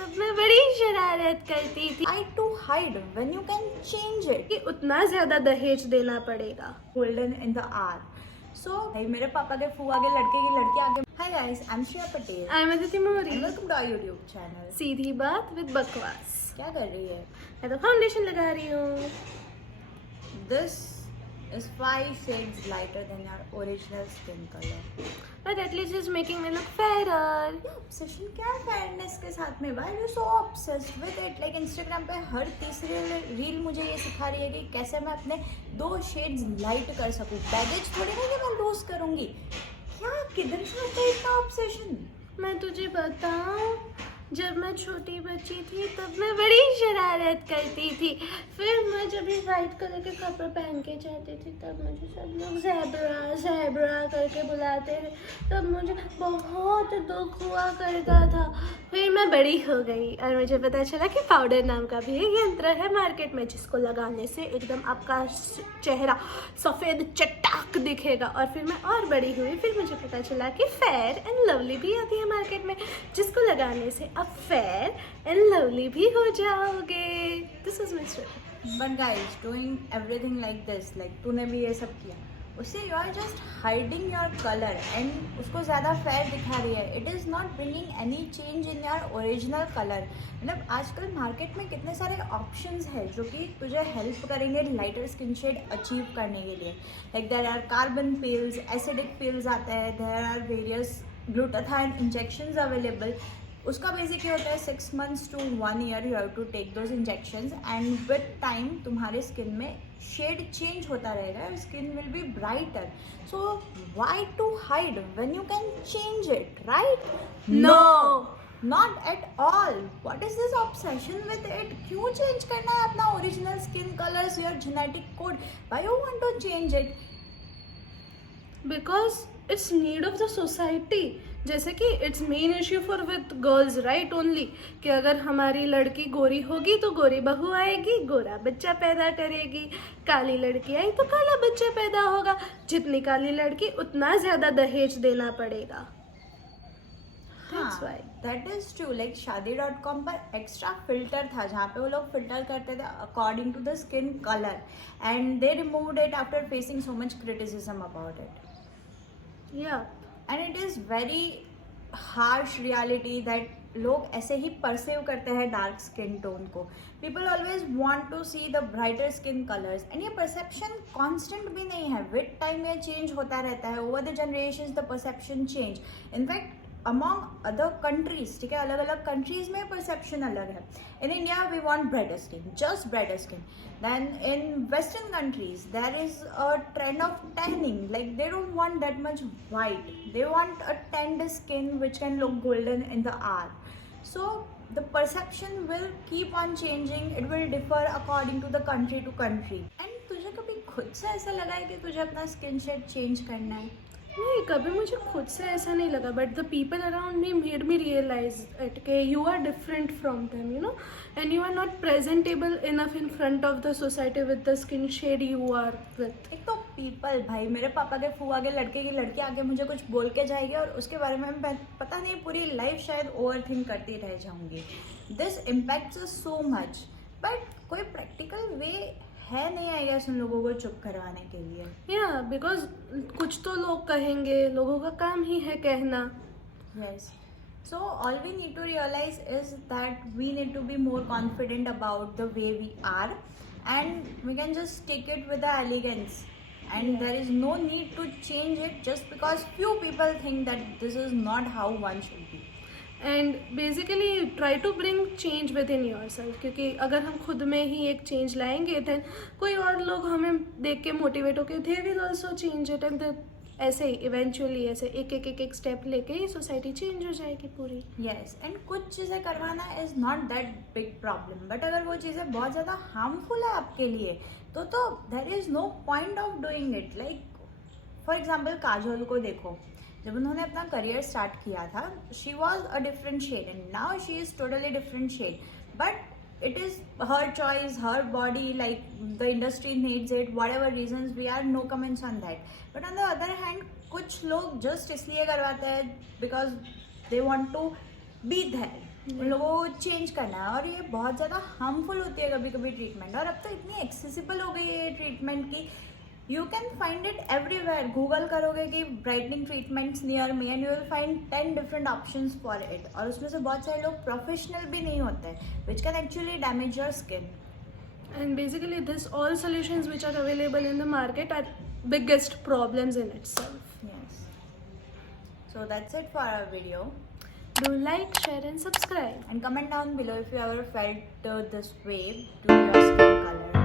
तब मैं बड़ी शरारत करती थी। Try to hide when you can change it. कि उतना ज्यादा दहेज देना पड़ेगा। Golden in the hour. So, भाई मेरे पापा के फूआ के लड़के की लड़की आगे. Hi guys, I'm Shreya Patel. I'm Aditi Mori. And welcome to our YouTube channel. सीधी बात विद बकवास। क्या कर रही है? मैं तो फाउंडेशन लगा रही हूँ। This is 5 shades lighter than your original skin color. But at least it's making me look fairer. ये obsession क्या है fairness के साथ में? Why are you so obsessed with it? Like Instagram पे हर तीसरी रील मुझे ये सिखा रही है कि कैसे मैं अपने 2 shades light कर सकूँ. बैगेज थोड़ी ना कि मैं लूज करूँगी. क्या किधर से आता है इतना obsession? मैं तुझे बताऊं, जब मैं छोटी बच्ची थी तब मैं बड़ी शरारत करती थी। फिर मैं जब भी वाइट कलर के कपड़े पहन के जाती थी तब मुझे सब लोग ज़ेब्रा ज़ेब्रा करके बुलाते थे। तब मुझे बहुत दुख हुआ करता था। फिर मैं बड़ी हो गई और मुझे पता चला कि पाउडर नाम का भी एक यंत्र है मार्केट में, जिसको लगाने से एकदम आपका चेहरा सफ़ेद चटाक दिखेगा। और फिर मैं और बड़ी हुई, फिर मुझे पता चला कि फेयर एंड लवली भी आती है मार्केट में, जिसको लगाने से आप फेयर एंड लवली भी हो जाओगे। This is my story. But guys, doing everything like this, like तूने भी ये सब किया, उससे you are just hiding your color and उसको ज़्यादा fair दिखा रही है. It is not bringing any change in your original color. मतलब आजकल मार्केट में कितने सारे ऑप्शंस हैं जो कि तुझे हेल्प करेंगे लाइटर स्किन शेड अचीव करने के लिए. Like there are carbon pills, acidic pills आते हैं, there are various glutathione injections available. उसका बेसिक ये होता है 6 months to 1 year you have to take those injections and with time तुम्हारे स्किन में शेड चेंज होता रहेगा और skin will be brighter. So why to hide when you can change it, right? No, not at all. What is this obsession with it? क्यों change करना है अपना original skin colours, your genetic code? Why you want to change it? Because it's need of the society. जैसे कि it's main issue for with girls right only, कि अगर हमारी लड़की गोरी होगी तो गोरी बहू आएगी, गोरा बच्चा पैदा करेगी, काली लड़की आई तो काला बच्चा पैदा होगा. जितनी काली लड़की उतना ज़्यादा दहेज देना पड़ेगा. That's why. That is true. Like शादी.com पर एक्स्ट्रा फिल्टर था जहाँ पे वो लोग फिल्टर करते थे according to the skin colour and they removed it after facing so much criticism about it. Yeah. And it is very harsh reality that लोग ऐसे ही परसेव करते हैं डार्क स्किन टोन को. People always want to see the brighter skin colours and ये perception constant भी नहीं है. विद टाइम ये चेंज होता रहता है. Over the generation the perception change. In fact among other countries, ठीक है, अलग अलग कंट्रीज में परसेप्शन अलग है. In India we want brighter skin, just brighter skin. Then in Western countries there is a trend of tanning. Like they don't want that much white. They want a tanned skin which can look golden in the hour. So the perception will keep on changing. It will differ according to the country to country. And तुझे कभी खुद से ऐसा लगा है कि तुझे अपना skin shade change करना है? नहीं, कभी मुझे खुद से ऐसा नहीं लगा. But the people around me made me realise it के you are different from them, you know, and you are not presentable enough in front of the society with the skin shade you are with. एक तो people, भाई मेरे पापा के फूआ के लड़के की लड़की आके मुझे कुछ बोल के जाएगी और उसके बारे में मैं पता नहीं पूरी लाइफ शायद ओवर थिंक करती रह जाऊंगी. This impacts so much. But कोई प्रैक्टिकल वे है नहीं आई गेस उन लोगों को चुप करवाने के लिए. या बिकॉज कुछ तो लोग कहेंगे, लोगों का काम ही है कहना. Yes. So all we need to realize is that we need to be more confident about the way we are and we can just take it with the elegance and there is no need to change it just because few people think that this is not how one should be. And basically try to bring change within your self, क्योंकि अगर हम खुद में ही एक change लाएंगे then कोई और लोग हमें देख के मोटिवेट होकर they will also change it. And ऐसे ही इवेंचुअली ऐसे एक स्टेप लेके ही सोसाइटी चेंज हो जाएगी पूरी. यस. एंड कुछ चीज़ें करवाना is not that big problem. But अगर वो चीज़ें बहुत ज़्यादा हार्मफुल है आपके लिए तो there is no point of doing it. Like for example Kajol को देखो, जब उन्होंने अपना करियर स्टार्ट किया था she was a different shade and now she is totally different shade. But it is her choice, her body, like the industry needs it, whatever reasons, we are no comments on that. But on the other hand कुछ लोग just इसलिए करवाते हैं because they want to be there. उन लोगों को change करना है, और ये बहुत ज़्यादा हार्मफुल होती है कभी कभी ट्रीटमेंट। और अब तो इतनी एक्सेसिबल हो गई है ये ट्रीटमेंट की you can find it everywhere. Google करोगे कि brightening treatments near me and you will find 10 different options for it, और उसमें से बहुत सारे लोग प्रोफेशनल भी नहीं होते, which can actually damage your skin. And basically, this all solutions which are available in the market are biggest problems in itself. Yes. So that's it for our video. Do like, share, and subscribe. And comment down below if you ever felt this way to your skin color.